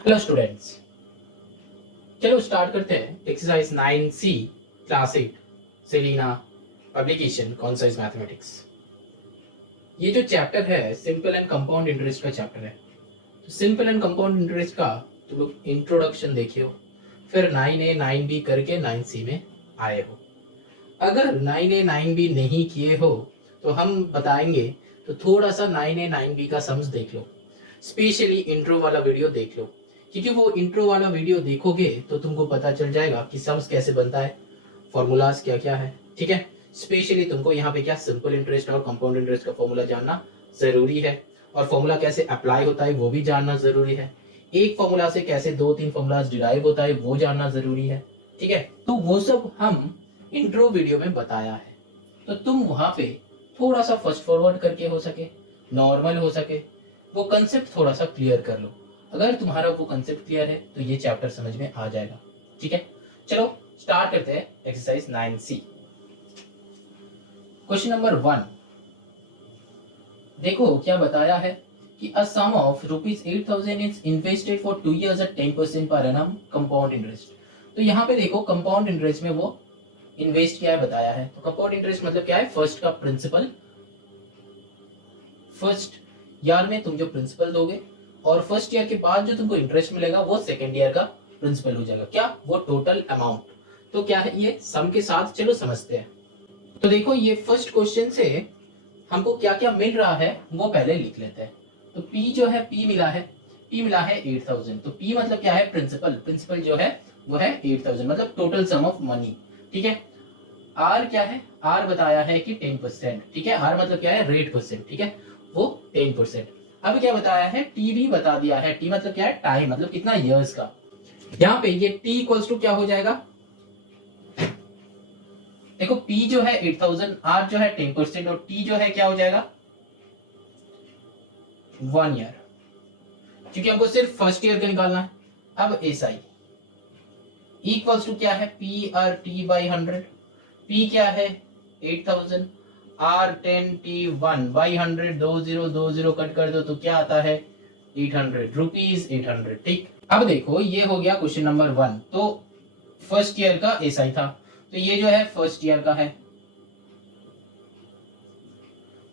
Hello students, चलो start करते हैं exercise 9C class 8 Selina publication concise mathematics. ये जो चैप्टर है सिंपल एंड कंपाउंड इंटरेस्ट का चैप्टर है। तो सिंपल एंड कंपाउंड इंटरेस्ट का तुम लोग इंट्रोडक्शन देखे हो, फिर 9A 9B करके 9C में आए हो। अगर 9A 9B नहीं किए हो तो हम बताएंगे, तो थोड़ा सा 9A 9B का सम्स देख लो, स्पेशली इंट्रो वाला वीडियो देख लो, क्योंकि वो इंट्रो वाला वीडियो देखोगे तो तुमको पता चल जाएगा कि सम्स कैसे बनता है, फॉर्मूलाज क्या क्या है। ठीक है, स्पेशली तुमको यहाँ पे क्या सिंपल इंटरेस्ट और कंपाउंड इंटरेस्ट का फॉर्मूला जानना जरूरी है, और फॉर्मूला कैसे अप्लाई होता है वो भी जानना जरूरी है। एक फॉर्मूला से कैसे 2-3 फॉर्मूलाज डिराइव होता है वो जानना जरूरी है। ठीक है, तो वो सब हम इंट्रो वीडियो में बताया है, तो तुम वहां पे थोड़ा सा फर्स्ट फॉरवर्ड करके हो सके, नॉर्मल हो सके, वो कंसेप्ट थोड़ा सा क्लियर कर लो। अगर तुम्हारा वो कंसेप्ट क्लियर है तो ये चैप्टर समझ में आ जाएगा। ठीक है, चलो स्टार्ट करते हैं एक्सरसाइज 9C। क्वेश्चन नंबर 1 देखो क्या बताया है कि a sum of ₹8,000 is invested for 2 years at 10% per annum compound interest. तो यहाँ पे देखो कंपाउंड इंटरेस्ट में वो इन्वेस्ट किया है बताया है। तो कंपाउंड इंटरेस्ट मतलब क्या है, फर्स्ट का प्रिंसिपल, फर्स्ट ईयर में तुम जो प्रिंसिपल दोगे और फर्स्ट ईयर के बाद जो तुमको इंटरेस्ट मिलेगा वो सेकेंड ईयर का प्रिंसिपल हो जाएगा। क्या, वो टोटल अमाउंट। तो क्या है ये सम के साथ, चलो समझते हैं। तो देखो ये फर्स्ट क्वेश्चन से हमको क्या क्या मिल रहा है वो पहले लिख लेते हैं। तो P जो है, P मिला है 8,000। तो P मतलब क्या है, प्रिंसिपल जो है वो है 8,000, मतलब टोटल सम ऑफ मनी। ठीक है, R क्या है, R बताया है कि 10%। ठीक है, R मतलब क्या है, रेट परसेंट। ठीक है, वो 10%। अब क्या बताया है, T भी बता दिया है। T मतलब क्या है, टाइम, मतलब कितना इयर्स का। यहाँ पे ये T इक्वल्स टू क्या हो जाएगा, देखो P जो है 8,000, R जो है 10% और T जो है क्या हो जाएगा 1 ईयर, क्योंकि हमको सिर्फ फर्स्ट ईयर का निकालना है। अब SI इक्वल्स टू क्या है, PRT बाई 100। P क्या है 8,000, R10 T1 बाई 100, 20 कट कर दो तो क्या आता है 800 रुपीज 800। ठीक, अब देखो ये हो गया क्वेश्चन नंबर 1। तो फर्स्ट ईयर का SI था, तो ये जो है फर्स्ट ईयर का है।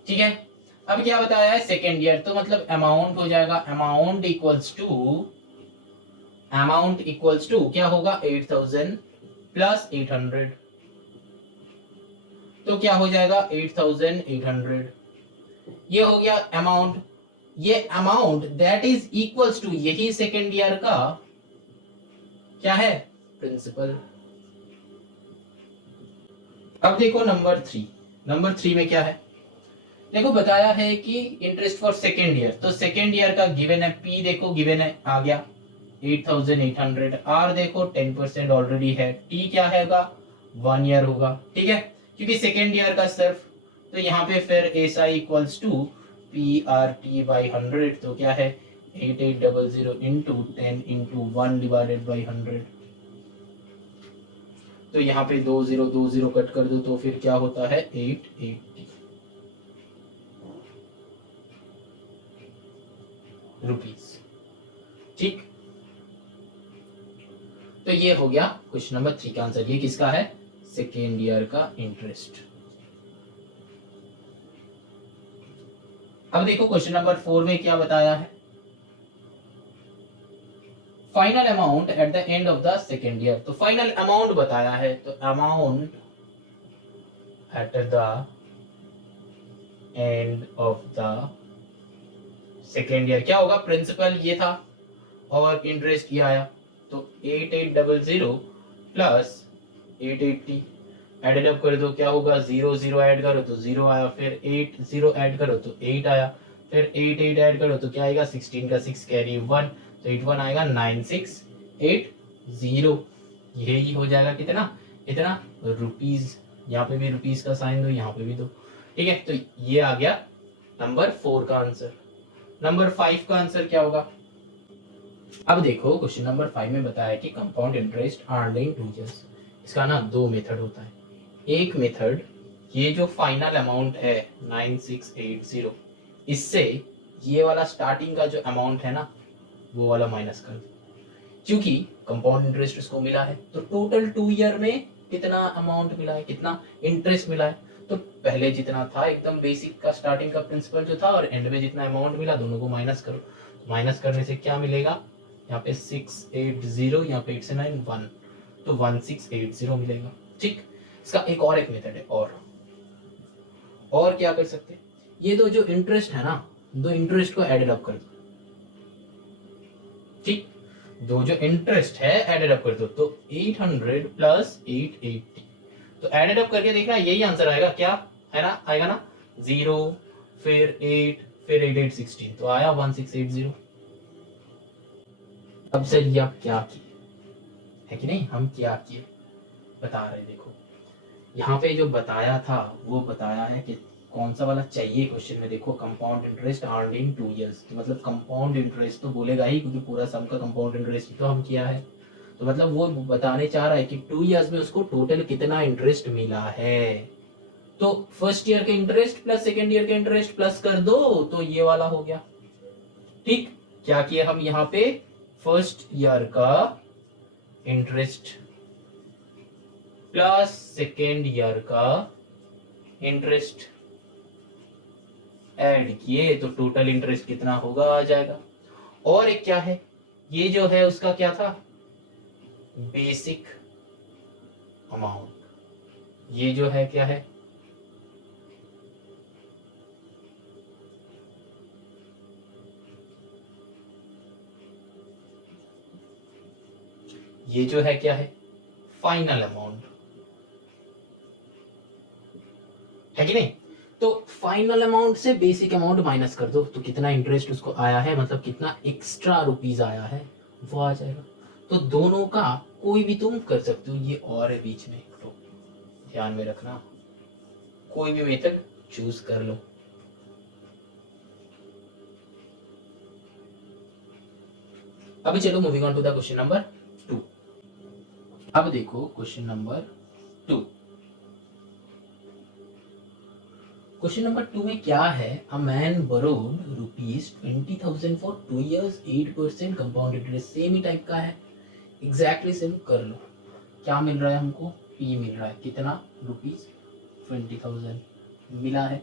ठीक है, अब क्या बताया है, सेकेंड ईयर, तो मतलब अमाउंट हो जाएगा, अमाउंट इक्वल्स टू क्या होगा 8,000 प्लस 800, तो क्या हो जाएगा 8,800। ये हो गया अमाउंट। ये amount that is equals to यही सेकेंड ईयर का क्या है, प्रिंसिपल। अब देखो नंबर 3 में क्या है, देखो बताया है कि इंटरेस्ट फॉर सेकेंड ईयर। तो सेकेंड ईयर का गिवन है, P देखो गिवन है, आ गया 8,800। R देखो 10% ऑलरेडी है। T क्या हैगा 1 ईयर होगा। ठीक है, क्योंकि सेकेंड ईयर का सिर्फ, तो यहाँ पे फिर SI equals to PRT by 100, तो क्या है 8800 इंटू 10 इंटू 1 डिवाइडेड बाई 100। तो यहाँ पे 20 कट कर दो तो फिर क्या होता है 880 रुपीज। ठीक, तो ये हो गया क्वेश्चन नंबर 3 का आंसर। ये किसका है, सेकेंड ईयर का इंटरेस्ट। अब देखो क्वेश्चन नंबर 4 में क्या बताया है, final amount at the end of the second year. तो फाइनल अमाउंट बताया है, तो amount at the end of the second year क्या होगा, प्रिंसिपल ये था और इंटरेस्ट ये आया, तो 8800 प्लस 880, एडेड अप कर दो, क्या होगा, 0 0 ऐड करो तो 0 आया, फिर 8 0 ऐड करो तो 8 आया, फिर 8 8 ऐड करो तो क्या आएगा, 16 का 6 कैरी 1, तो 8 1 आएगा 9 6 8 0। यही हो जाएगा कितना, इतना रुपीज। यहाँ पे भी रुपीज का साइन दो, यहाँ पे भी दो, ठीक है। तो ये आ गया नंबर 4 का आंसर। नंबर 5 का आंसर क्या होगा। अब देखो क्वेश्चन नंबर 5 में बताया कि कंपाउंड इंटरेस्ट अर्नड इन 2 इयर्स। इसका ना दो मेथड होता है। एक मेथड, ये जो फाइनल अमाउंट है 9680, इससे ये वाला स्टार्टिंग का जो अमाउंट है ना वो वाला माइनस कर दो, क्योंकि कंपाउंड इंटरेस्ट इसको मिला है तो टोटल 2 ईयर में कितना अमाउंट मिला है, कितना इंटरेस्ट मिला है। तो पहले जितना था एकदम बेसिक का स्टार्टिंग का प्रिंसिपल जो था और एंड में जितना अमाउंट मिला दोनों को माइनस करो। माइनस करने से क्या मिलेगा, यहाँ पे 680, यहाँ पे 8 से 9 1, तो 1680 मिलेगा। ठीक, इसका एक मेथड है और क्या कर सकते हैं, ये दो जो इंटरेस्ट है ना, दो इंटरेस्ट को एडेड अप कर दो। ठीक, दो जो इंटरेस्ट है एडेड अप कर दो, तो 800 प्लस 880, तो एडेड अप करके देखना यही आंसर आएगा, क्या है ना, आएगा ना 0 फिर 8 फिर 8 8 16, तो आया 1680। अब चलिए आप क्या किए है कि नहीं, हम क्या किए बता रहे, देखो यहाँ पे जो बताया था वो बताया है कि कौन सा वाला चाहिए क्वेश्चन में। देखो कंपाउंड इंटरेस्ट अर्नड इन 2 इयर्स, तो मतलब कंपाउंड इंटरेस्ट तो बोलेगा ही, क्योंकि पूरा सम का कंपाउंड इंटरेस्ट तो हम किया है। तो मतलब वो बताने चाह रहा है कि 2 इयर्स में उसको टोटल कितना इंटरेस्ट मिला है। तो फर्स्ट ईयर के इंटरेस्ट प्लस सेकेंड ईयर के इंटरेस्ट प्लस कर दो, तो ये वाला हो गया। ठीक, क्या किया हम यहाँ पे, फर्स्ट ईयर का इंटरेस्ट प्लस सेकेंड ईयर का इंटरेस्ट ऐड किए, तो टोटल इंटरेस्ट कितना होगा आ जाएगा। और एक क्या है, ये जो है उसका क्या था, बेसिक अमाउंट, ये जो है क्या है, ये जो है क्या है, फाइनल अमाउंट है कि नहीं। तो फाइनल अमाउंट से बेसिक अमाउंट माइनस कर दो, तो कितना इंटरेस्ट उसको आया है, मतलब कितना एक्स्ट्रा रुपीज आया है वो आ जाएगा। तो दोनों का कोई भी तुम कर सकते हो, ये और है बीच में, तो ध्यान में रखना, कोई भी मेथड चूज कर लो। अभी चलो moving on to the question number 2। अब देखो क्वेश्चन नंबर 2। क्वेश्चन नंबर 2 में क्या है, a man borrowed ₹20,000 for 2 years 8% compound interest, same he type का है, एग्जैक्टली सेम कर लो। क्या मिल रहा है हमको, पी मिल रहा है, कितना, ₹20,000 मिला है।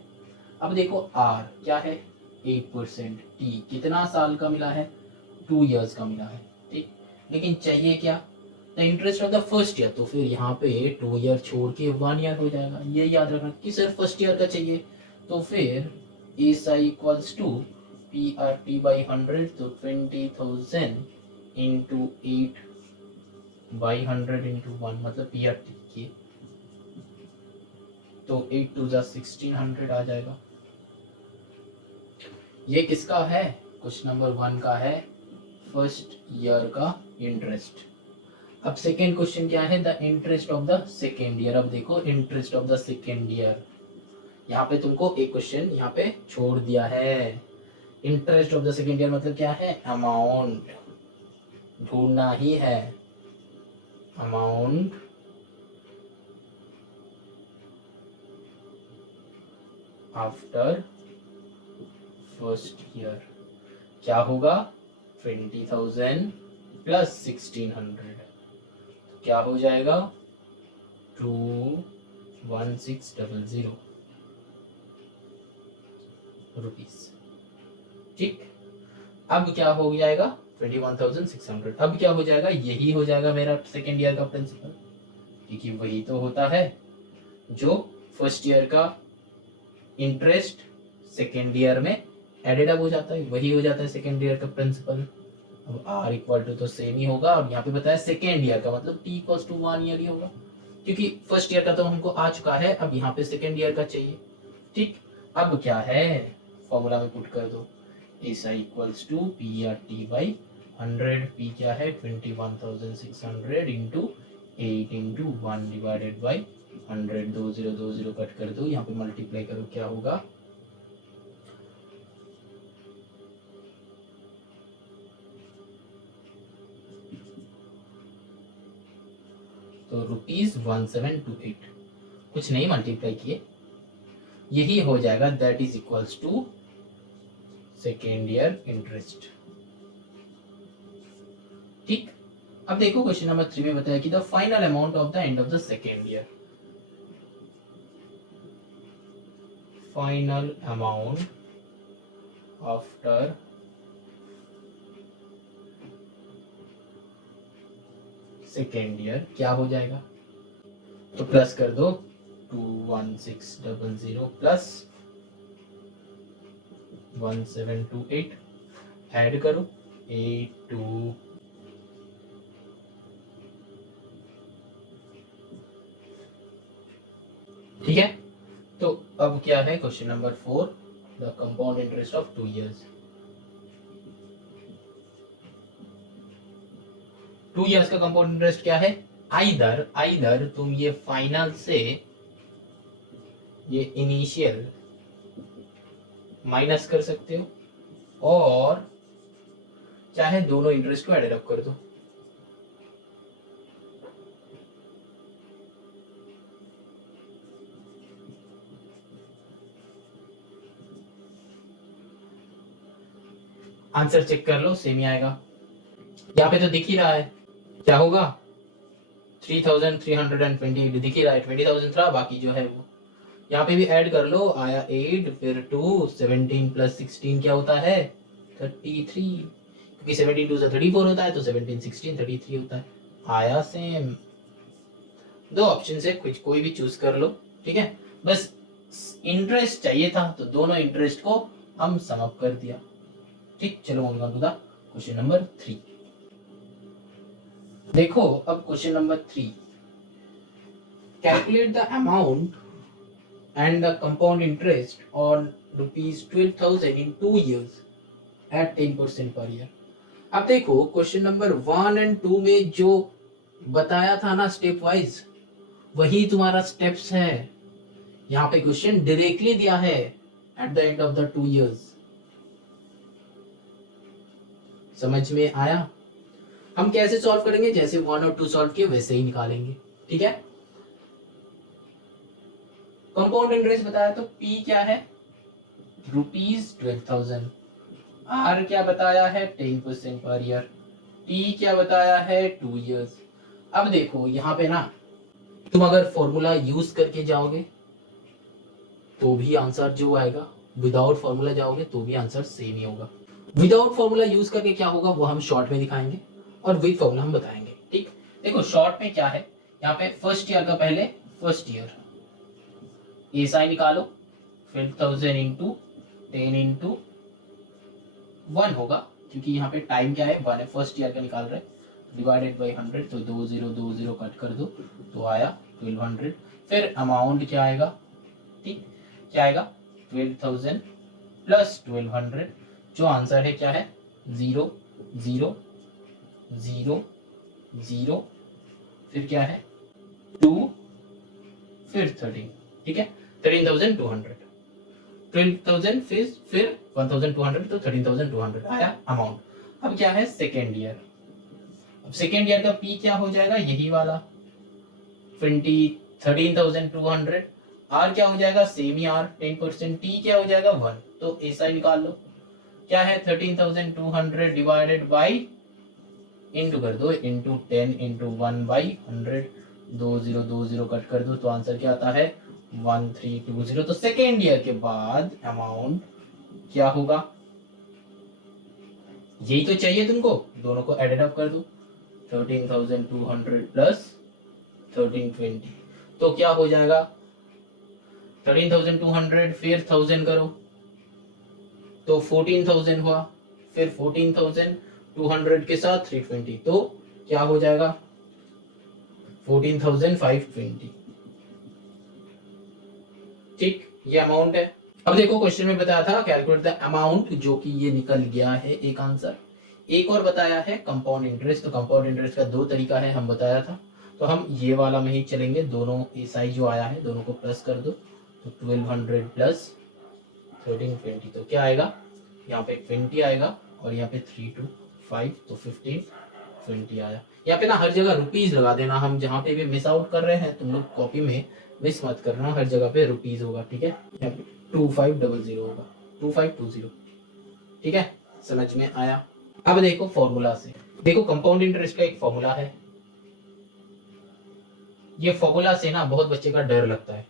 अब देखो आर क्या है, 8%, टी कितना साल का मिला है, 2 इयर्स का मिला है। ठीक, लेकिन चाहिए क्या, the interest of the first year, तो फिर यहाँ पे 2 ईयर छोड़ के 1 ईयर हो जाएगा, ये याद रखना कि सिर्फ फर्स्ट ईयर का चाहिए। तो फिर S I equals to P R T by 100, तो 20,000 इंटू 8/100 इंटू 1, मतलब पी आर टी की, तो 8 2 1600 आ जाएगा। ये किसका है, क्वेश्चन नंबर 1 का है, फर्स्ट ईयर का इंटरेस्ट। अब सेकेंड क्वेश्चन क्या है, the interest of the second year. अब देखो interest of the second year, यहाँ पे तुमको एक क्वेश्चन यहाँ पे छोड़ दिया है। Interest of the second year मतलब क्या है, अमाउंट ढूंढना ही है, अमाउंट आफ्टर फर्स्ट ईयर क्या होगा, 20,000 प्लस 1600, क्या हो जाएगा, 21600 रुपीज। ठीक, अब क्या हो जाएगा, 21,600। अब क्या हो जाएगा, यही हो जाएगा मेरा सेकेंड ईयर का प्रिंसिपल, क्योंकि वही तो होता है जो फर्स्ट ईयर का इंटरेस्ट सेकेंड ईयर में एडेड अप हो जाता है, वही हो जाता है सेकेंड ईयर का प्रिंसिपल। अब आर इक्वल टू तो सेम ही होगा, अब यहाँ पे बताया सेकेंड ईयर का मतलब टी इक्वल्स टू 1 ईयर ही होगा, क्योंकि फर्स्ट ईयर का तो हमको आ चुका है, अब यहाँ पे सेकेंड ईयर का चाहिए। ठीक, अब क्या है, फॉर्मूला में पुट कर दो, S I equals to P R T by 100, P क्या है 21,600 into 8 into 1 divided by 100, 20 cut कर दो, यहाँ पे मल्टीप्लाई करो, क्या होगा तो ₹1728, कुछ नहीं मल्टीप्लाई किए, यही हो जाएगा, that is equals to second year interest. ठीक, अब देखो क्वेश्चन नंबर 3 में बताया कि the final amount of the end of the second year, final amount after second year क्या हो जाएगा, तो प्लस कर दो 21600 प्लस 1728, ऐड करो 82, ठीक है। तो अब क्या है question number 4, the compound interest of 2 years, 2 years का कंपाउंड इंटरेस्ट क्या है, आइदर तुम ये फाइनल से ये इनिशियल माइनस कर सकते हो और चाहे दोनों इंटरेस्ट को एड अप कर दो। आंसर चेक कर लो, सेम ही आएगा, यहाँ पे तो दिख ही रहा है क्या होगा 3328 दिख ही रहा है, 20,000 था, बाकी जो है वो यहाँ पे भी ऐड कर लो, आया 8 फिर 2 17 प्लस 16 क्या होता है 33, क्योंकि 17 2 से 34 होता है, तो 17 16 33 होता है, आया सेम। दो ऑप्शन से कुछ कोई भी चूज कर लो, ठीक है, बस इंटरेस्ट चाहिए था तो दोनों इंटरेस्ट को हम सम अप कर दिया। ठीक, चलो moving on to the question number 3। देखो अब question number 3, calculate the amount and the compound interest on ₹12,000 in 2 years at 10% per year। अब देखो क्वेश्चन नंबर 1 और 2 में जो बताया था ना स्टेप वाइज, वही तुम्हारा स्टेप्स है, यहाँ पे क्वेश्चन डायरेक्टली दिया है at the end of the 2 years। समझ में आया, हम कैसे सॉल्व करेंगे, जैसे 1 और 2 सॉल्व किए वैसे ही निकालेंगे, ठीक है। कंपाउंड इंटरेस्ट बताया तो P क्या है ₹12,000, R क्या बताया है 10% पर ईयर, T क्या बताया है 2 years। अब देखो यहाँ पे ना तुम अगर फॉर्मूला यूज करके जाओगे तो भी आंसर जो आएगा, विदाउट फॉर्मूला जाओगे तो भी आंसर सेम ही होगा। विदाउट फॉर्मूला यूज करके क्या होगा वो हम शॉर्ट में दिखाएंगे और विद फॉर्मूला हम बताएंगे। ठीक, देखो शॉर्ट में क्या है, यहाँ पे फर्स्ट ईयर का पहले फर्स्ट ईयर एसआई निकालो, 12,000 इंटू 10 इंटू 1 होगा, क्योंकि यहाँ पे टाइम क्या है 1 है, फर्स्ट ईयर का निकाल रहे, डिवाइडेड बाई 100, तो 20 कट कर दो तो आया 1200। फिर अमाउंट क्या आएगा, ठीक क्या आएगा 12,000 प्लस 1200, जो आंसर है क्या है 0 0 0 0, फिर क्या है 2, फिर 13, ठीक है 13,200, 12,000 फिर 1,200, तो 13,200 आया अमाउंट। अब क्या है सेकेंड ईयर, अब सेकेंड ईयर का पी क्या हो जाएगा, यही वाला 13,200, आर क्या हो जाएगा सेम ही आर 10%, टी क्या हो जाएगा 1, तो ऐसा ही निकाल लो, क्या है 13,200 डिवाइडेड बाई इंटू कर दो इंटू 10 इंटू 1 बाई 100, 20 कट कर दो तो आंसर क्या आता है 1320। तो सेकेंड ईयर के बाद अमाउंट क्या होगा, यही तो चाहिए तुमको, दोनों को एडेड अप कर दो 13,200 प्लस 1320, तो क्या हो जाएगा 13,200 फिर 1000 करो तो 14,000 हुआ, फिर 14,200 के साथ 320, तो क्या हो जाएगा 14,520। ठीक, ये अमाउंट है। अब देखो क्वेश्चन में बताया था कैलकुलेट द अमाउंट, जो कि ये निकल गया है एक आंसर। एक और बताया है कंपाउंड इंटरेस्ट, तो कंपाउंड इंटरेस्ट का दो तरीका है हम बताया था, तो हम ये वाला में ही चलेंगे। दोनों एसआई जो आया है दोनों को प्लस कर दो, तो 1200 प्लस 1320, तो क्या आएगा यहाँ पे 20 आएगा, और यहाँ पे 3 2 5, तो 1520 आया। यहाँ पे ना हर जगह रुपीज लगा देना, हम जहाँ पे भी मिस आउट कर रहे हैं तुम लोग कॉपी में मिस मत करना, हर जगह पे रुपीज होगा, ठीक है। यहाँ पे 2500 होगा, 2520, ठीक है, समझ में आया। अब देखो फॉर्मूला से, देखो कंपाउंड इंटरेस्ट का एक फॉर्मूला है। ये फॉर्मूला से ना बहुत बच्चे का डर लगता है,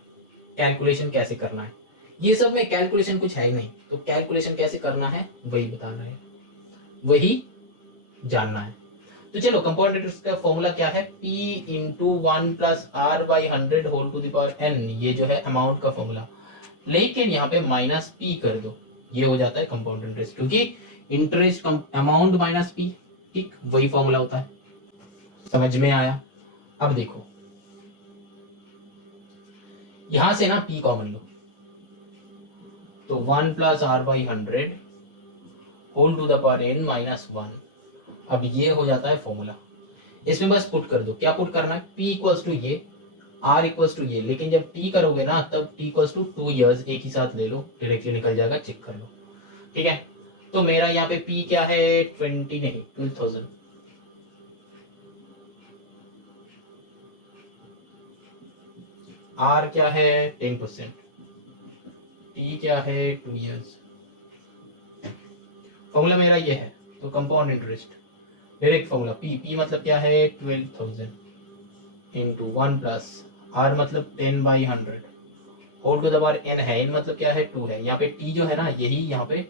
कैलकुलेशन कैसे करना है। ये सब में कैलकुलेशन कुछ है ही नहीं, तो कैलकुलेशन कैसे करना है वही बता रहे हैं, वही जानना है। तो चलो, कंपाउंड इंटरेस्ट का फॉर्मूला क्या है, P into 1 plus R by 100 whole to the power n, ये जो है अमाउंट का फॉर्मूला। लेकिन यहाँ पे माइनस पी कर दो, ये हो जाता है कंपाउंड इंटरेस्ट, क्योंकि इंटरेस्ट अमाउंट माइनस पी, ठीक, वही फॉर्मूला होता है। समझ में आया। अब देखो यहां से ना पी कॉमन लो, तो 1 plus R by 100 whole to the power n minus 1। अब ये हो जाता है फॉर्मूला, इसमें बस पुट कर दो। क्या पुट करना है, p इक्वल्स टू ये, r इक्वल्स टू ये, लेकिन जब t करोगे ना तब t इक्वल्स टू 2 इयर्स एक ही साथ ले लो, डायरेक्टली निकल जाएगा, चेक कर लो, ठीक है। तो मेरा यहाँ पे p क्या है 20 नहीं 12,000, r क्या है 10%, t क्या है 2 इयर्स। फॉर्मूला मेरा ये है, तो compound interest direct formula p मतलब क्या है 12,000 इंटू 1 प्लस r मतलब 10 by 100 whole to the power n है, n मतलब क्या है 2 है, यहाँ पे t जो है ना यही यहाँ पे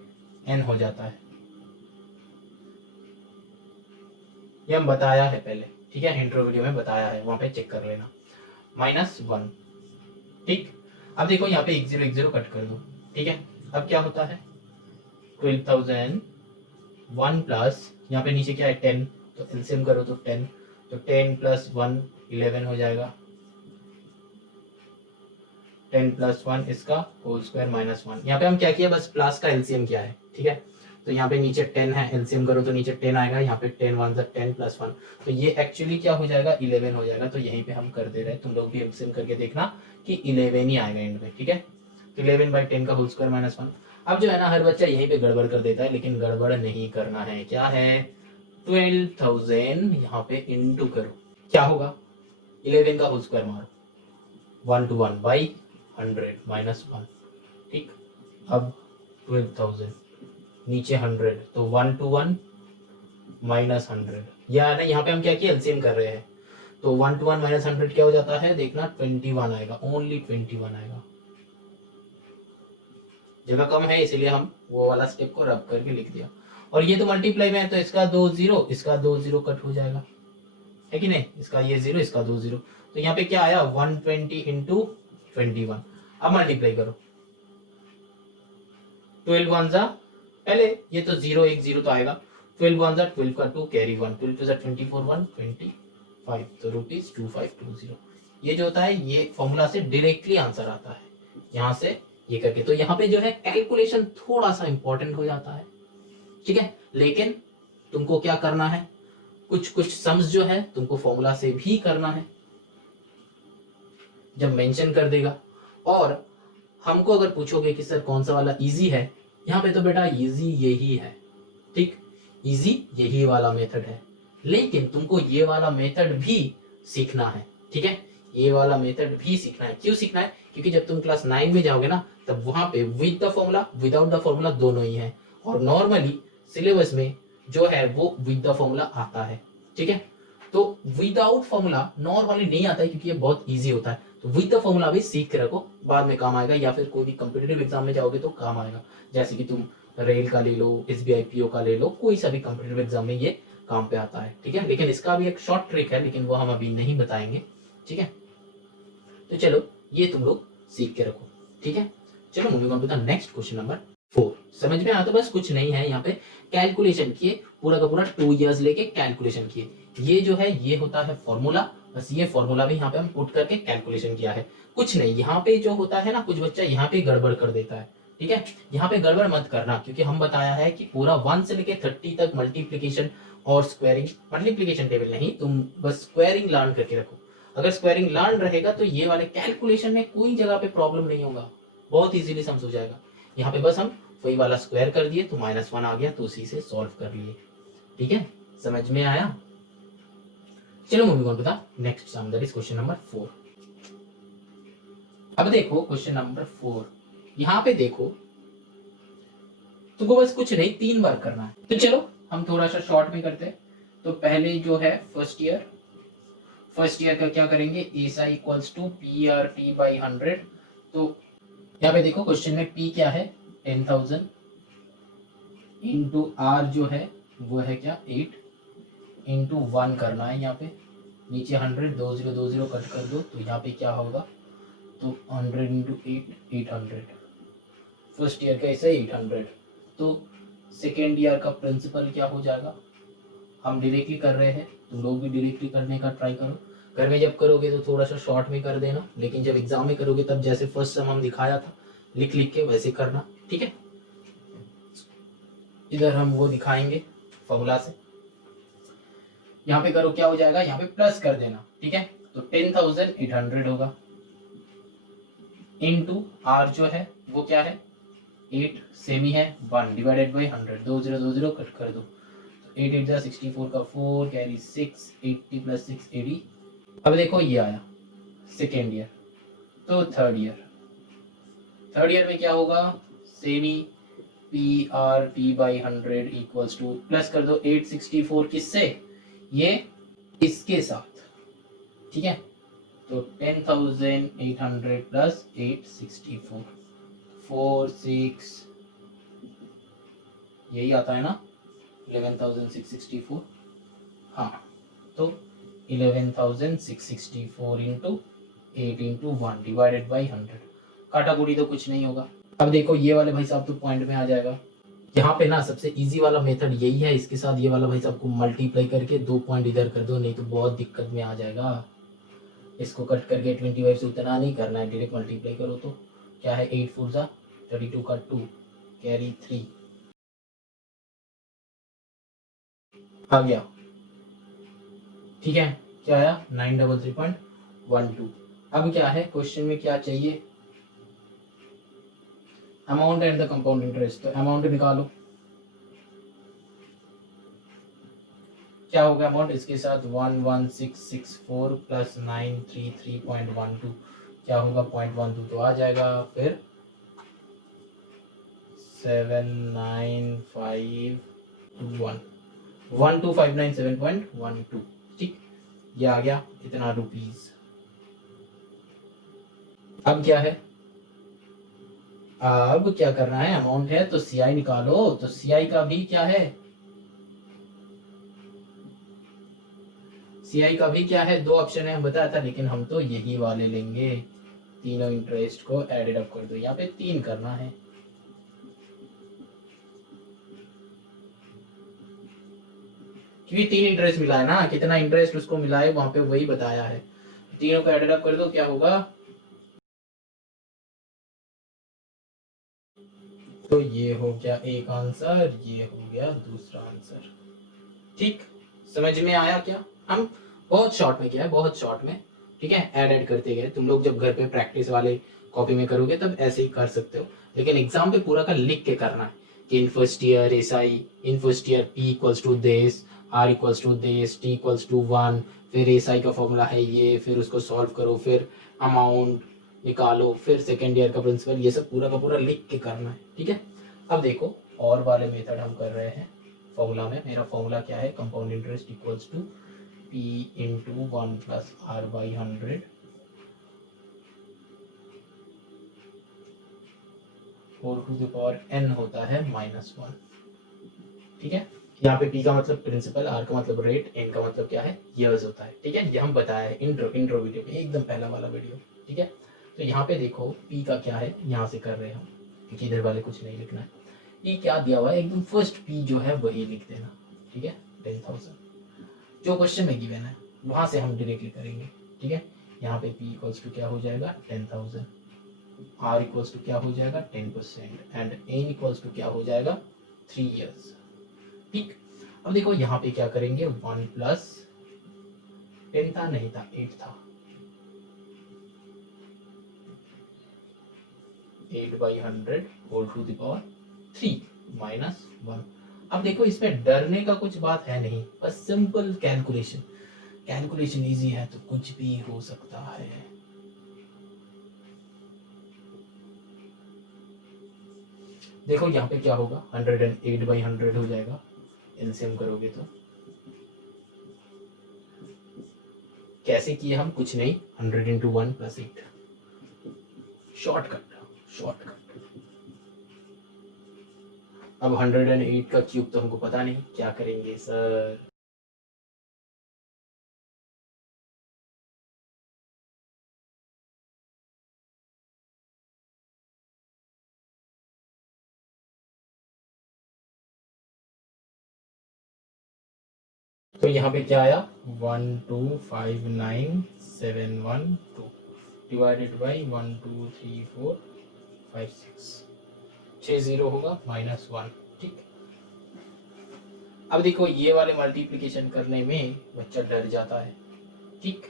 n हो जाता है, ये हम बताया है पहले, ठीक है, इंट्रो वीडियो में बताया है, वहां पे चेक कर लेना, माइनस 1, ठीक। अब देखो यहाँ पे 1 0 कट कर दो, ठीक है। अब क्या होता है 12,000 1 प्लस यहाँ पे नीचे क्या है 10, तो एलसीएम करो तो 10, तो 10 प्लस 1 11 हो जाएगा, 10 प्लस 1 इसका होल स्क्वायर माइनस 1। यहाँ पे हम क्या किया, बस प्लस का एलसीएम किया है, ठीक है। तो यहाँ पे नीचे 10 है, एलसीएम करो तो नीचे 10 आएगा, यहाँ पे 10 1 10 प्लस 1, तो ये एक्चुअली क्या हो जाएगा 11 हो जाएगा। तो यहीं पे हम कर दे रहे हैं, तुम लोग भी एलसीएम करके देखना कि 11 ही आएगा एंड में, ठीक है। तो 11 बाई 10 का होल स्क्वायर माइनस 1। अब जो है ना हर बच्चा यहीं पे गड़बड़ कर देता है, लेकिन गड़बड़ नहीं करना है। क्या है 12,000 यहाँ पे इंटू करो, क्या होगा 11 का होल स्क्वायर मारो 1 to 1 बाई 100 माइनस 1, ठीक। अब 12,000 नीचे 100, तो 1 to 1 माइनस 100, या ना यहाँ पे हम क्या किया एलसीएम कर रहे हैं, तो 1 to 1 माइनस 100 क्या हो जाता है देखना 21 आएगा, ओनली 21 आएगा। जगह कम है इसलिए हम वो वाला स्टेप को रब करके लिख दिया। और ये तो मल्टीप्लाई में है, तो इसका 2 0 इसका 2 0 कट हो जाएगा, है कि नहीं, इसका ये 0 इसका 2 0, तो यहाँ पे क्या आया 120 इंटू 21। अब मल्टीप्लाई करो 12 1 जा, पहले ये तो 0 1 0 तो आएगा, 12 1 जा 12 का 2 कैरी 1, 12 2 जा 24 1 25, तो रुपीज 2520। ये जो होता है ये फॉर्मूला से डायरेक्टली आंसर आता है, यहाँ से ये करके। तो यहाँ पे जो है कैलकुलेशन थोड़ा सा इंपॉर्टेंट हो जाता है, ठीक है। लेकिन तुमको क्या करना है, कुछ कुछ सम्स जो है तुमको फॉर्मूला से भी करना है, जब मेंशन कर देगा। और हमको अगर पूछोगे कि सर कौन सा वाला इजी है, यहाँ पे तो बेटा इजी यही है, ठीक, इजी यही वाला मेथड है। लेकिन तुमको ये वाला मेथड भी सीखना है, ठीक है, ये वाला मेथड भी सीखना है। क्यों सीखना है, क्योंकि जब तुम क्लास 9 में जाओगे ना तब वहां पे with the formula without the formula दोनों ही है, और नॉर्मली सिलेबस में जो है वो विद द फॉर्मूला आता है, ठीक है। तो विदाउट फॉर्मूला नॉर्मली नहीं आता है, क्योंकि ये बहुत इजी होता है। तो विद द फॉर्मूला भी सीख के रखो, बाद में काम आएगा, या फिर कोई भी कॉम्पिटिटिव एग्जाम में जाओगे तो काम आएगा। जैसे कि तुम रेल का ले लो, एसबीआई पीओ का ले लो, कोई सा भी कॉम्पिटिटिव एग्जाम में ये काम पे आता है, ठीक है। लेकिन इसका भी एक शॉर्ट ट्रिक है, लेकिन वो हम अभी नहीं बताएंगे, ठीक है। तो चलो ये तुम लोग सीख के रखो, ठीक है। चलो moving on to the next question number 4। समझ में आया, तो बस कुछ नहीं है, यहाँ पे कैलकुलेशन किए, पूरा का पूरा 2 इयर्स लेके कैलकुलेशन किए। ये जो है ये होता है फॉर्मूला, बस ये फॉर्मूला भी यहाँ पे हम पुट करके कैलकुलेशन किया है, कुछ नहीं। यहाँ पे जो होता है ना, कुछ बच्चा यहाँ पे गड़बड़ कर देता है, ठीक है। यहाँ पे गड़बड़ मत करना, क्योंकि हम बताया है कि पूरा 1 से लेके 30 तक मल्टीप्लीकेशन और स्क्वायरिंग, मल्टीप्लीकेशन टेबल नहीं, तुम बस स्क्वायरिंग लर्न करके रखो। अगर स्क्वायरिंग लर्न रहेगा तो ये वाले कैलकुलेशन में कोई जगह पे प्रॉब्लम नहीं होगा, बहुत इजीली समझ हो जाएगा। यहाँ पे बस हम वही वाला स्क्वायर कर दिए तो -1 आ गया, तो उसी से सॉल्व कर लिए, ठीक है। समझ में आया? चलो moving on to the next sum, that is question number 4। अब देखो क्वेश्चन नंबर 4, यहाँ पे देखो तुमको बस कुछ नहीं 3 बार करना है। तो चलो हम थोड़ा सा शॉर्ट में करते हैं। तो पहले जो है फर्स्ट ईयर का क्या करेंगे, SI equals to P R T by 100। तो यहाँ पे देखो क्वेश्चन में पी क्या है 10,000 इंटू आर जो है वो है क्या 8 इंटू 1 करना है। यहाँ पे नीचे 100 2 0 2 0 कट कर दो, तो यहाँ पे क्या होगा, तो 100 इंटू 8 800। फर्स्ट ईयर का ऐसा 800। तो सेकेंड ईयर का प्रिंसिपल क्या हो जाएगा, हम डायरेक्टली कर रहे हैं, तुम लोग भी डायरेक्टली करने का ट्राई करो। घर में जब करोगे तो थोड़ा सा शॉर्ट में कर देना, लेकिन जब एग्जाम में करोगे तब जैसे फर्स्ट सम हम दिखाया था लिख लिख के वैसे करना, ठीक है। इधर हम वो दिखाएंगे फॉर्मूला से। यहाँ पे करो क्या हो जाएगा, यहाँ पे प्लस कर देना, ठीक है। तो 10,800 होगा इनटू आर जो है वो क्या है 8 सेमी है 1 डिवाइडेड बाई 100 2 0 2 0 कट कर दो। तो 8 8 64 का 4 कैरी 6 80 प्लस 6 80। अब देखो ये आया सेकेंड ईयर। तो थर्ड ईयर में क्या होगा, semi P R T by 100 equals two plus कर दो 864 किससे, ये इसके साथ, ठीक है। तो 10,800 प्लस 864 4 6 यही आता है ना 11,664। हाँ, तो 11,664 इंटू 8 इंटू 1 डिवाइडेड बाई 100। काटा कुटी तो कुछ नहीं होगा। अब देखो ये वाले भाई साहब तो पॉइंट में आ जाएगा। यहाँ पे ना सबसे इजी वाला मेथड यही है, इसके साथ ये वाला भाई साहब को मल्टीप्लाई करके 2 पॉइंट इधर कर दो, नहीं तो बहुत दिक्कत में आ जाएगा। इसको कट करके 25 से उतना नहीं करना है, डायरेक्ट मल्टीप्लाई करो। तो क्या है 8 4 जा 32 का 2 कैरी 3 आ गया, ठीक है। क्या आया 933.12। अब क्या है क्वेश्चन में क्या चाहिए, amount and the compound interest. तो अमाउंट निकालो, क्या होगा अमाउंट, इसके साथ 11664 प्लस 933.12 क्या होगा 0.12 तो आ जाएगा। फिर 79521 1259.7.12, ठीक, ये आ गया इतना रुपीस। अब क्या है, अब क्या करना है, अमाउंट है तो सीआई निकालो। तो सीआई का भी क्या है, सीआई का भी क्या है, 2 ऑप्शन है हम बताया था, लेकिन हम तो यही वाले लेंगे। तीनों इंटरेस्ट को एडेड अप कर दो, यहाँ पे 3 करना है। क्योंकि 3 इंटरेस्ट मिला है ना, कितना इंटरेस्ट उसको मिला है वहां पे वही बताया है। तीनों को एडेड अप कर दो, क्या होगा, तो ये हो गया एक आंसर, ये हो गया दूसरा आंसर, ठीक। समझ में आया क्या, हम बहुत शॉर्ट में किया है, बहुत शॉर्ट में, ठीक है। ऐड करते गए, तुम लोग जब घर पे प्रैक्टिस वाले कॉपी में करोगे तब ऐसे ही कर सकते हो, लेकिन एग्जाम पे पूरा का लिख के करना है कि in first year SI, in first year P equals to this, R equals to this, T equals to 1, फिर एसआई का फॉर्मूला है ये, फिर उसको सॉल्व करो, फिर अमाउंट निकालो, फिर सेकेंड ईयर का प्रिंसिपल, ये सब पूरा का पूरा लिख के करना है, ठीक है। अब देखो और वाले मेथड हम कर रहे हैं। फॉर्मूला में मेरा फॉर्मूला क्या है, compound interest equals to P into 1 plus R by 100 4 to the power n होता है -1, ठीक है। यहाँ पे p का मतलब प्रिंसिपल, r का मतलब रेट, n का मतलब क्या है ईयर्स होता है, ठीक है। ये हम बताया है इंट्रो वीडियो में, एकदम पहला वाला वीडियो, ठीक है। तो यहाँ पे देखो p का क्या है, यहाँ से कर रहे हैं हम, क्योंकि इधर वाले कुछ नहीं लिखना है। p क्या दिया हुआ है, एकदम फर्स्ट p जो है वही लिख देना, ठीक है। 10,000 जो क्वेश्चन में गिवन है वहां से हम डायरेक्टली करेंगे, ठीक है। यहाँ पे P इक्वल्स टू क्या हो जाएगा 10,000, R इक्वल्स टू क्या हो जाएगा 10% एंड N इक्वल्स टू क्या हो जाएगा 3 years, ठीक। अब देखो यहाँ पे क्या करेंगे, 1 प्लस 10 था, नहीं था 8 था, 8/100 whole to the power 3 minus 1। अब देखो इसमें डरने का कुछ बात है नहीं, बस सिंपल कैलकुलेशन, कैलकुलेशन इजी है तो कुछ भी हो सकता है। देखो यहाँ पे क्या होगा, 108/100 हो जाएगा, एलसीएम करोगे तो कैसे किए हम, कुछ नहीं, 100 इंटू 1 प्लस 8, शॉर्टकट शॉर्टकट। अब 108 का क्यूब तो हमको पता नहीं, क्या करेंगे सर। तो यहाँ पे क्या आया, 1259712 डिवाइडेड बाई 12345 6 0 होगा -1, ठीक। अब देखो ये वाले मल्टीप्लिकेशन करने में बच्चा डर जाता है, ठीक,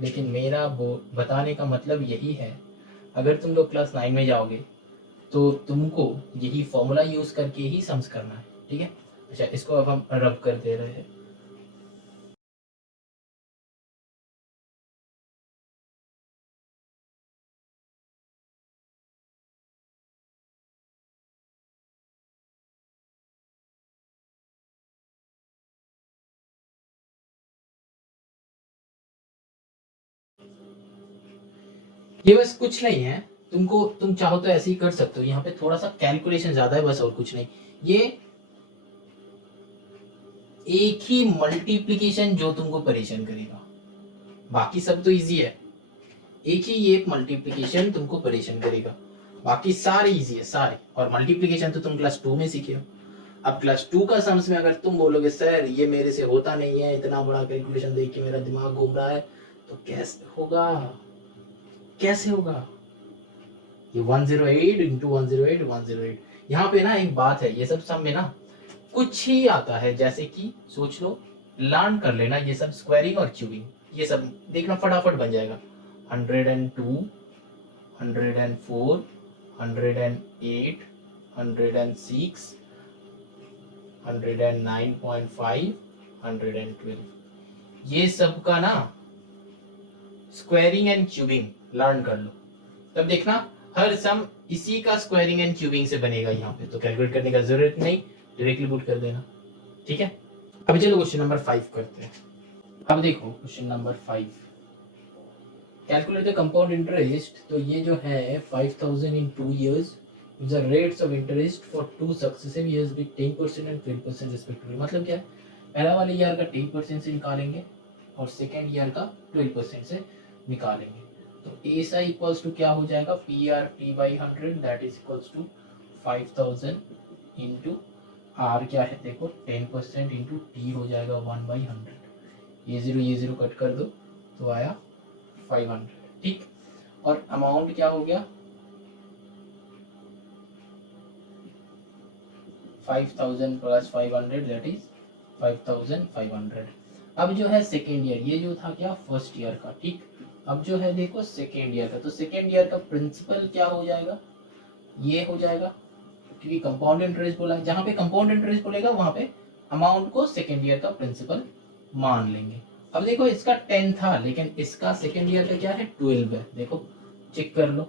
लेकिन मेरा बताने का मतलब यही है, अगर तुम लोग क्लास 9 में जाओगे तो तुमको यही फॉर्मूला यूज करके ही सम्स करना है, ठीक है। अच्छा इसको अब हम रब कर दे रहे हैं। ये बस कुछ नहीं है, तुम चाहो तो ऐसे ही कर सकते हो, यहाँ पे थोड़ा सा कैलकुलेशन ज्यादा है बस, और कुछ नहीं। ये एक ही मल्टीप्लिकेशन जो तुमको परेशान करेगा, बाकी सब तो इजी है, एक ही ये मल्टीप्लिकेशन तुमको परेशान करेगा, बाकी सारे इजी है सारे। और मल्टीप्लिकेशन तो तुम क्लास 2 में सीखे हो। अब क्लास 2 का सम्स में अगर तुम बोलोगे सर ये मेरे से होता नहीं है, इतना बड़ा कैलकुलेशन देख के मेरा दिमाग घूम रहा है, तो कैसे होगा, कैसे होगा। ये 108 इंटू 108 108, यहाँ पे ना एक बात है, ये सब सम में ना कुछ ही आता है, जैसे कि सोच लो, लर्न कर लेना ये सब, स्क्वायरिंग और क्यूबिंग, ये सब देखना फटाफट बन जाएगा। 102 104 108 106 109.5 112, ये सब का ना स्क्वायरिंग एंड क्यूबिंग लर्न कर लो, तब देखना हर सम इसी का स्क्वायरिंग एंड क्यूबिंग से बनेगा, यहाँ पे तो कैलकुलेट करने का जरूरत नहीं, डायरेक्टली पुट कर देना, ठीक है। अब चलो क्वेश्चन नंबर 5 करते हैं। अब देखो question number 5, calculate the compound interest. तो ये जो है 5000 इन 2 years the rates of interest for 2 successive years with 10% and 12% respectively. मतलब क्या है, पहला वाले ईयर का 10% से निकालेंगे और सेकेंड ईयर का 12% से निकालेंगे। तो ए सा इक्वल्स टू क्या हो जाएगा, P R T by 100 that is equals to 5000 into R क्या है देखो 10% इंटू टी हो जाएगा 1/100, ये जीरो कट कर दो तो आया 500, ठीक। और अमाउंट क्या हो गया 5000 प्लस 500 दैट इज 5500। अब जो है सेकेंड ईयर, ये जो था क्या फर्स्ट ईयर का, ठीक। अब जो है देखो सेकेंड ईयर का, तो सेकेंड ईयर का प्रिंसिपल क्या हो जाएगा, ये हो जाएगा, क्योंकि कंपाउंड इंटरेस्ट बोला है, जहां पे कंपाउंड इंटरेस्ट बोलेगा वहां पे अमाउंट को सेकेंड ईयर का प्रिंसिपल मान लेंगे। अब देखो इसका 10 था, लेकिन इसका सेकेंड ईयर का क्या है 12 है, देखो चेक कर लो,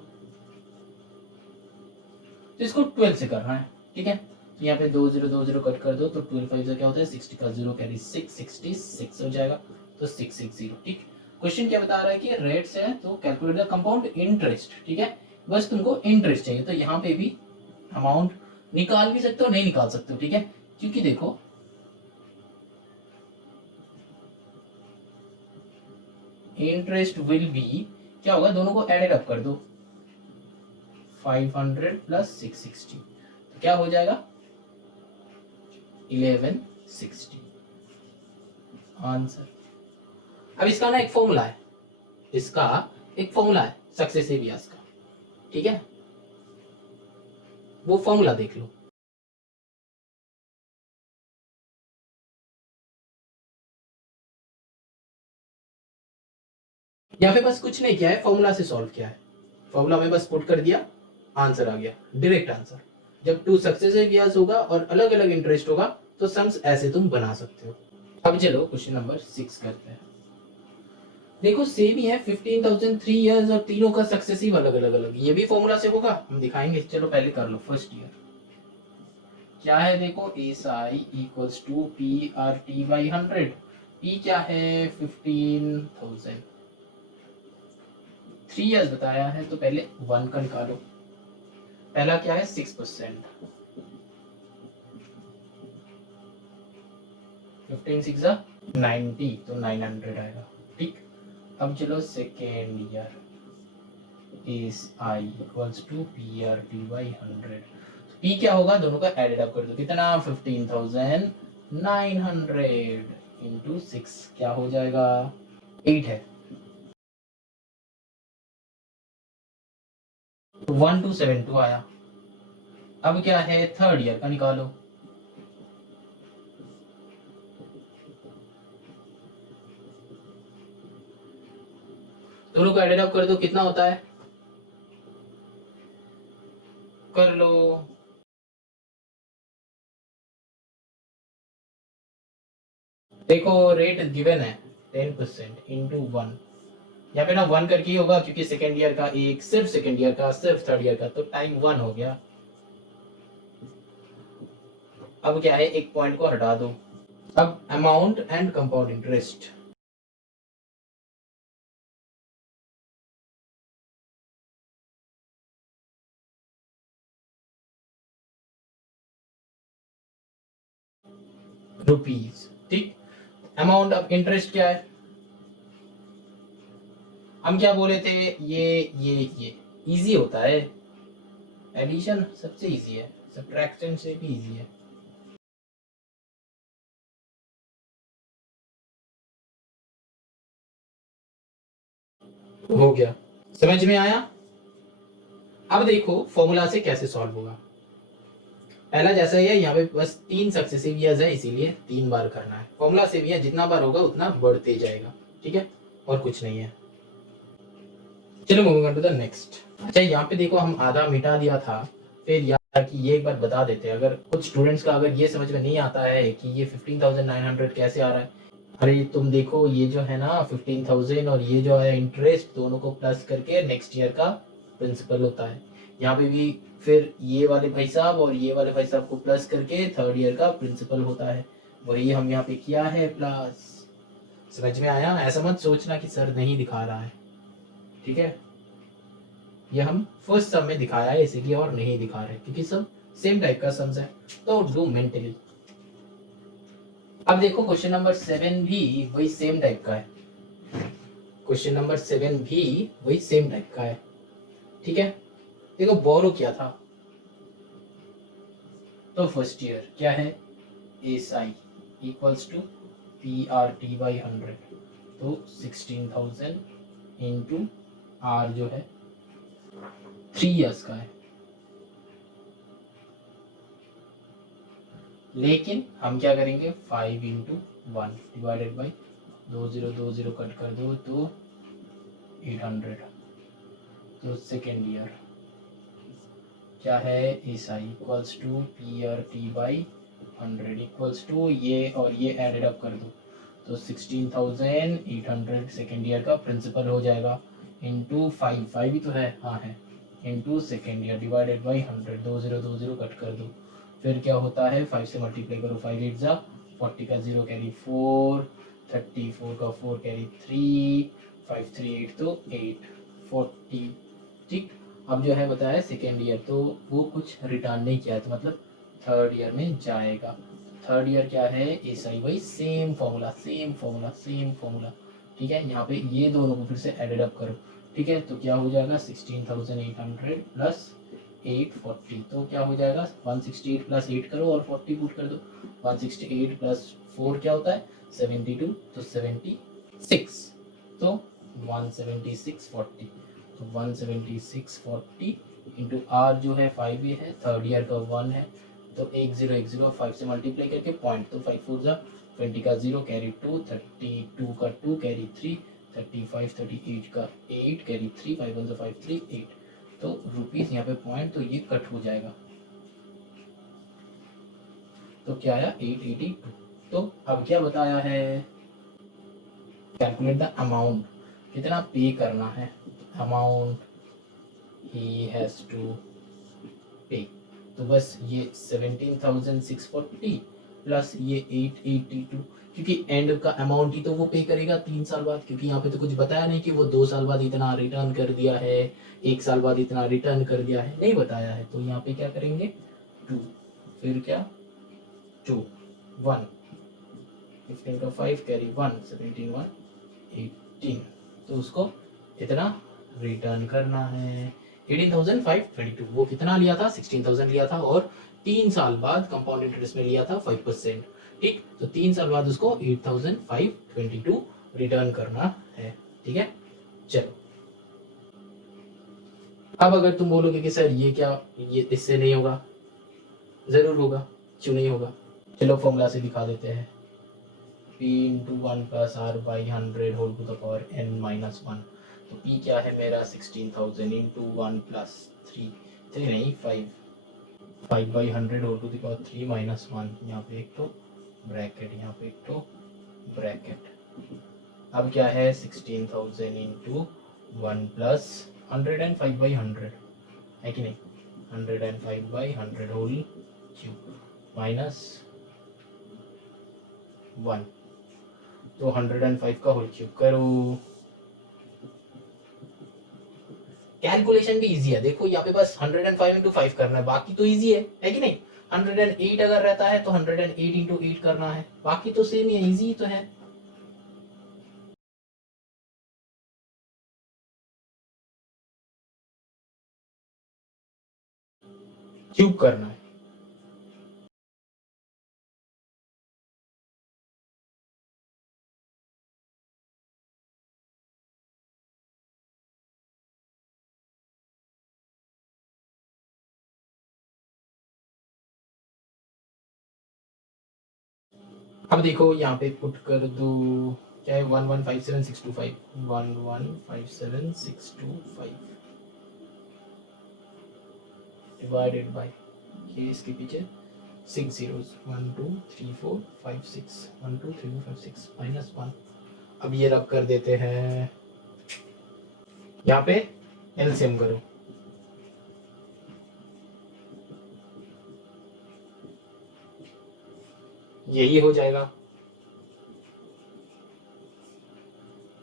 तो इसको 12 से करना है, ठीक है। तो यहाँ पे 2 0 कट कर दो तो 12 5 से क्या होता है 60 का 0 कैरी 66 हो जाएगा, तो 660, ठीक। क्वेश्चन क्या बता रहा है कि रेट्स है, तो कैलकुलेट द कंपाउंड इंटरेस्ट, ठीक है, बस तुमको इंटरेस्ट चाहिए। तो यहाँ पे भी अमाउंट निकाल भी सकते हो नहीं निकाल सकते हो, ठीक है, क्योंकि देखो इंटरेस्ट विल बी क्या होगा, दोनों को एडेड अप कर दो 500 प्लस 660, तो क्या हो जाएगा 1160 आंसर। अब इसका ना एक फॉर्मूला है, इसका एक फॉर्मूला है सक्सेसिव ईयर्स का, ठीक है, वो फॉर्मूला देख लो। यहाँ पे बस कुछ नहीं किया है, फॉर्मूला से सॉल्व किया है, फॉर्मूला में बस पुट कर दिया, आंसर आ गया, डायरेक्ट आंसर। जब 2 सक्सेसिव ईयर्स होगा और अलग अलग इंटरेस्ट होगा तो सम्स ऐसे तुम बना सकते हो। अब चलो क्वेश्चन नंबर 6 करते हैं। देखो सेम ही है, 15,000 3 इयर्स और तीनों का सक्सेसिव अलग अलग अलग, ये भी फॉर्मूला से होगा, हम दिखाएंगे। चलो पहले कर लो फर्स्ट ईयर क्या है, देखो S I equals to P R T by 100। P क्या है 15,000, 3 इयर्स बताया है तो पहले 1 का निकालो। पहला क्या है 6%, 15 6 90 तो 900 आएगा, ठीक। अब चलो second year, S I equals to P R T by 100। P क्या होगा, दोनों का एडेड अप कर दो, कितना 15,900 इंटू 6 क्या हो जाएगा 8 है, 1272 आया। अब क्या है थर्ड ईयर का निकालो, दोनों को एडेड अप कर दो, कितना होता है, कर लो। देखो रेट गिवन है 10% इंटू 1, यहाँ पे ना 1 करके ही होगा क्योंकि सेकेंड ईयर का एक, सिर्फ सेकेंड ईयर का, सिर्फ थर्ड ईयर का, तो टाइम 1 हो गया। अब क्या है एक पॉइंट को हटा दो। अब amount and compound interest, rupees, ठीक। अमाउंट ऑफ इंटरेस्ट क्या है, हम क्या बोले थे, ये इजी होता है, एडिशन सबसे इजी है, सब्ट्रैक्शन से भी इजी है। हो गया, समझ में आया। अब देखो फॉर्मूला से कैसे सॉल्व होगा। पहला जैसा ही है, यहाँ पे बस 3 सक्सेसिव ईयर्स है इसीलिए 3 बार करना है। फॉर्मूला से भी है, जितना बार होगा उतना बढ़ते जाएगा, ठीक है, और कुछ नहीं है। चलो moving on to the next. अच्छा यहाँ पे देखो हम आधा मिटा दिया था, फिर यार कि ये एक बार बता देते हैं, अगर कुछ स्टूडेंट्स का अगर ये समझ में नहीं आता है कि ये 15,900 कैसे आ रहा है। अरे तुम देखो ये जो है ना 15,000 और ये जो है इंटरेस्ट, दोनों को प्लस करके नेक्स्ट ईयर का प्रिंसिपल होता है। यहाँ पे भी फिर ये वाले भाई साहब और ये वाले भाई साहब को प्लस करके थर्ड ईयर का प्रिंसिपल होता है, वही हम यहाँ पे किया है प्लस। समझ में आया, ऐसा मत सोचना कि सर नहीं दिखा रहा है, ठीक है, ये हम फर्स्ट सम में दिखाया है इसीलिए, और नहीं दिखा रहे क्योंकि सब सेम टाइप का सम्स है, तो डू मेंटली। अब देखो क्वेश्चन नंबर 7 भी वही सेम टाइप का है, क्वेश्चन नंबर 7 भी वही सेम टाइप का है, ठीक है। देखो बोरो किया था, तो फर्स्ट ईयर क्या है S I equals to P R T by 100, तो 16,000 इंटू आर जो है 3 इयर्स का है। लेकिन हम क्या करेंगे 5 इंटू 1 डिवाइडेड बाई 2020 कट कर दो तो 800, तो सेकेंड ईयर क्या है S I equals to P R T by 100 equals to ये और ये एडेड अप कर दो तो 16,800 सेकेंड ईयर का प्रिंसिपल हो जाएगा, इंटू 5 ही तो है, हाँ है, into second year divided by 100, 2020 cut कर दो, फिर क्या होता है 5 से मल्टीप्लाई करो, 5 8 जा 40 का 0 कैरी 4, 34 का 4 कैरी 3, 5 3 8 तो 8 40, ठीक। अब जो है बताया सेकेंड ईयर, तो वो कुछ रिटर्न नहीं किया है, तो मतलब थर्ड ईयर में जाएगा। थर्ड ईयर क्या है S I Y, same formula same formula same formula, ठीक है। यहाँ पे ये दोनों को फिर से एडेड अप करो, ठीक है, तो क्या हो जाएगा 16,800 प्लस 840, तो क्या हो जाएगा 168 प्लस 8 करो और 40 पुट कर दो, 168 प्लस 4 क्या होता है 72, तो 76, तो 17640, तो 17640 इंटू आर जो है 5 ये है, थर्ड ईयर का 1 है, तो 1010 5 से मल्टीप्लाई करके पॉइंट, तो 5 4 जा 20 का 0 कैरी 2, 32 का 2 कैरी 3, 35 38 का 8 कैरी 3, 5 1 5 3 8, तो रुपीस यहाँ पे पॉइंट, तो ये कट हो जाएगा, तो क्या आया 882। तो अब क्या बताया है, कैलकुलेट द अमाउंट, कितना पे करना है, अमाउंट ही हैज टू पे, तो बस ये 17,640 प्लस ये 882, क्योंकि एंड का अमाउंट ही तो वो पे करेगा 3 साल बाद, क्योंकि यहाँ पे तो कुछ बताया नहीं कि वो 2 साल बाद इतना रिटर्न कर दिया है, 1 साल बाद इतना रिटर्न कर दिया है, नहीं बताया है, तो यहाँ पे क्या करेंगे 2, फिर क्या 2 1 15 का 5 कैरी 1 17 1 18, तो उसको इतना रिटर्न करना है 18,522, वो कितना लिया था 16,000 लिया था, और 3 साल बाद कंपाउंड इंटरेस्ट में लिया था 5%, ठीक, तो 3 साल बाद उसको 8,522 रिटर्न करना है, ठीक है। चलो अब अगर तुम बोलोगे कि सर ये क्या, ये इससे नहीं होगा, जरूर होगा, क्यों नहीं होगा, चलो फॉर्मूला से दिखा देते हैं, p into 1 plus R by 100 whole to the power n minus 1, तो p क्या है मेरा 16,000 इंटू 1 प्लस 3 नहीं 5 by 100 whole to the power 3 minus 1, यहाँ पे एक तो ब्रैकेट, यहाँ पे एक तो ब्रैकेट, अब क्या है 16,000 इंटू 1 प्लस 105 बाई 100 है कि नहीं, 105 बाई 100 होल क्यूब माइनस 1, तो 105 का होल क्यूब करो, कैलकुलेशन भी इजी है, देखो यहाँ पे बस 105 इंटू 5 करना है, बाकी तो इजी है कि नहीं, 108 अगर रहता है तो 108 इंटू 8 करना है, बाकी तो सेम ही है, इजी तो है। क्यूब करना है, अब देखो यहाँ पे पुट कर दो, क्या है 1157625, 1157625 डिवाइडेड बाय, ये इसके पीछे 6 zeros 1 2 3 4 5 6 1 2 3 4 5 6 माइनस 1, अब ये रब कर देते हैं, यहाँ पे एलसीएम करो, यही हो जाएगा,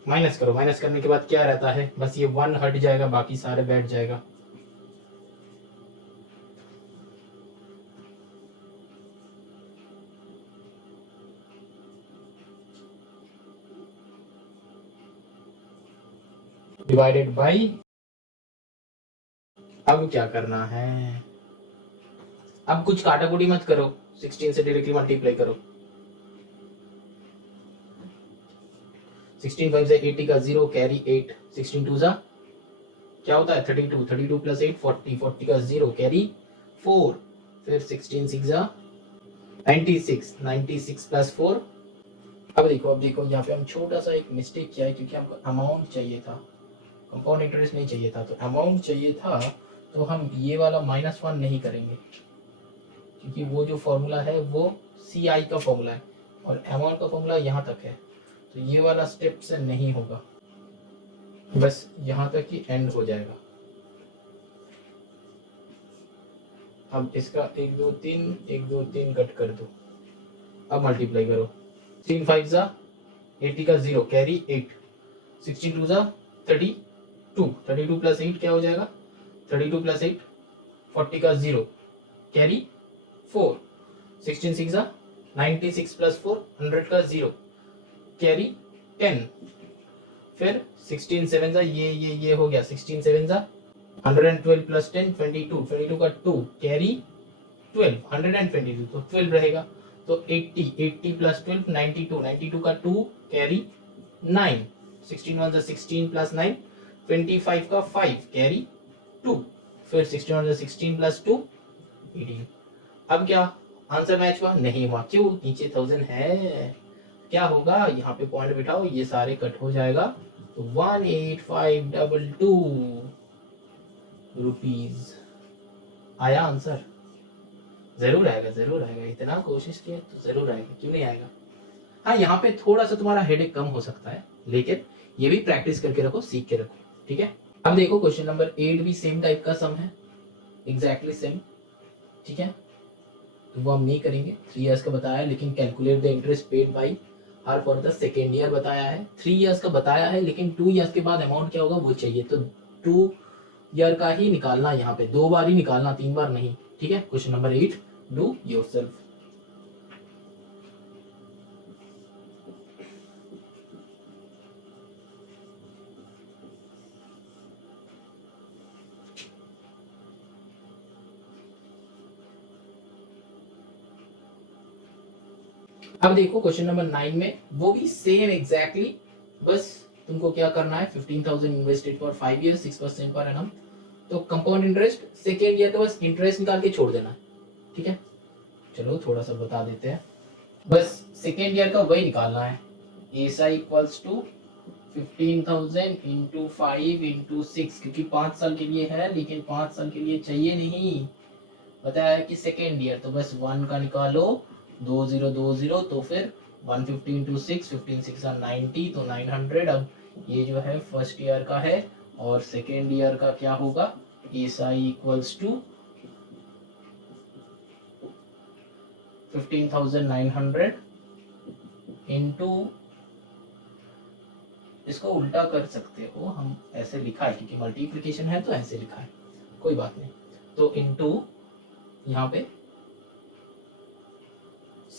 माइनस करो, माइनस करने के बाद क्या रहता है, बस ये 1 हट जाएगा, बाकी सारे बैठ जाएगा, डिवाइडेड बाई, अब क्या करना है, अब कुछ काटाकुटी मत करो, 16 से डायरेक्टली मल्टीप्लाई करो, 16 5 से 80 का 0 कैरी 8, 16 2 जा क्या होता है 32, 32 प्लस 8 40, 40 का 0 कैरी 4, फिर 16 6 जा 96, 96 प्लस 4, अब देखो यहाँ पे हम छोटा सा एक मिस्टेक किया है, क्योंकि हमको अमाउंट चाहिए था, कंपाउंड इंटरेस्ट नहीं चाहिए था, तो अमाउंट चाहिए था, तो हम ये वाला -1 नहीं करेंगे, क्योंकि वो जो फॉर्मूला है वो CI का फॉर्मूला है, और अमाउंट का फॉर्मूला यहाँ तक है, तो ये वाला स्टेप से नहीं होगा, बस यहाँ तक ही एंड हो जाएगा। अब इसका 1 2 3 1 2 3 कट कर दो, अब मल्टीप्लाई करो, 3 5 जा 80 का 0 कैरी 8, 16 2 जा 32, 32 प्लस 8 क्या हो जाएगा 32 प्लस 8 40 का 0 कैरी 4, 16 6 जा 96 प्लस 4 100 का 0 कैरी 10, फिर 16 7 जा ये हो गया, 16 7 जा 112 प्लस 10 22, 22 का 2 कैरी 12, 122 तो 12 रहेगा, तो 80 80 प्लस 12 92, 92 का 2 कैरी 9, 16 1 16 प्लस 9, 25 का 5 कैरी 2, फिर 16 1 16 प्लस 2 18। अब क्या आंसर मैच हुआ? नहीं हुआ। क्यों? नीचे 1000 है। क्या होगा? यहाँ पे पॉइंट बिठाओ, ये सारे कट हो जाएगा, तो 18522 रुपीज आया आंसर। जरूर आएगा, जरूर आएगा, इतना कोशिश किया तो जरूर आएगा, क्यों नहीं आएगा। हाँ, यहाँ पे थोड़ा सा तुम्हारा हेडेक कम हो सकता है, लेकिन ये भी प्रैक्टिस करके रखो, सीख के रखो, ठीक है। अब देखो क्वेश्चन नंबर 8 भी सेम टाइप का सम है, एग्जैक्टली सेम, ठीक है। तो वो हम नहीं करेंगे, 3 इयर्स का बताया है, लेकिन calculate the interest paid by her for the second year बताया है। 3 इयर्स का बताया है, लेकिन 2 इयर्स के बाद अमाउंट क्या होगा वो चाहिए, तो 2 ईयर का ही निकालना, यहाँ पे 2 बार ही निकालना, 3 बार नहीं, ठीक है। Question number 8, do yourself. अब देखो क्वेश्चन नंबर 9 में वो भी सेम एग्जैक्टली, बस तुमको क्या करना है, 15,000 invested for 5 years, 6% per annum, तो कंपाउंड इंटरेस्ट सेकेंड ईयर का बस इंटरेस्ट निकाल के छोड़ देना है, ठीक है। चलो थोड़ा सा बता देते हैं, बस सेकेंड ईयर का वही निकालना है, एसा इक्वल्स टू 15,000 इंटू 5 इंटू 6, क्योंकि 5 साल के लिए है, लेकिन 5 साल के लिए चाहिए नहीं, बताया है कि सेकेंड ईयर, तो बस 1 का निकालो, 2020, तो फिर 150 इंटू 6, 15 6 90, तो 900। अब ये जो है फर्स्ट ईयर का है, और सेकेंड ईयर का क्या होगा, एसा इक्वल्स टू 15,900 इंटू, इसको उल्टा कर सकते हो, हम ऐसे लिखा है क्योंकि मल्टीप्लिकेशन है तो ऐसे लिखा है, कोई बात नहीं, तो इंटू यहाँ पे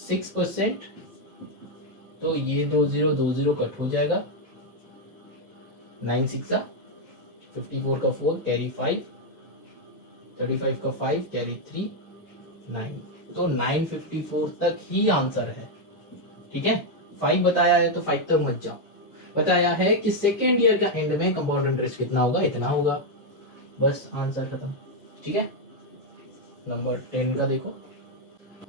6%, तो ये 2020 कट हो जाएगा, 9 6 54 का 4 कैरी 5, 35 का 5 कैरी 3 9, तो 954 तक ही आंसर है, ठीक है। 5 बताया है तो 5 तक मत जाओ, बताया है कि सेकेंड ईयर का एंड में कंपाउंड इंटरेस्ट कितना होगा, इतना होगा, बस आंसर खत्म, ठीक है। नंबर 10 का देखो,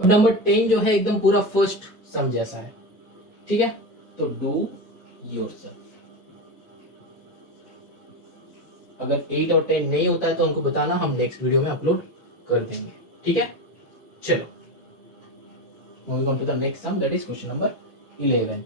नंबर 10 जो है एकदम पूरा फर्स्ट सम जैसा है, ठीक है, तो डू योरसेल्फ। अगर 8 और 10 नहीं होता है तो हमको बताना, हम नेक्स्ट वीडियो में अपलोड कर देंगे, ठीक है। चलो moving on to the next sum, that is question number 11।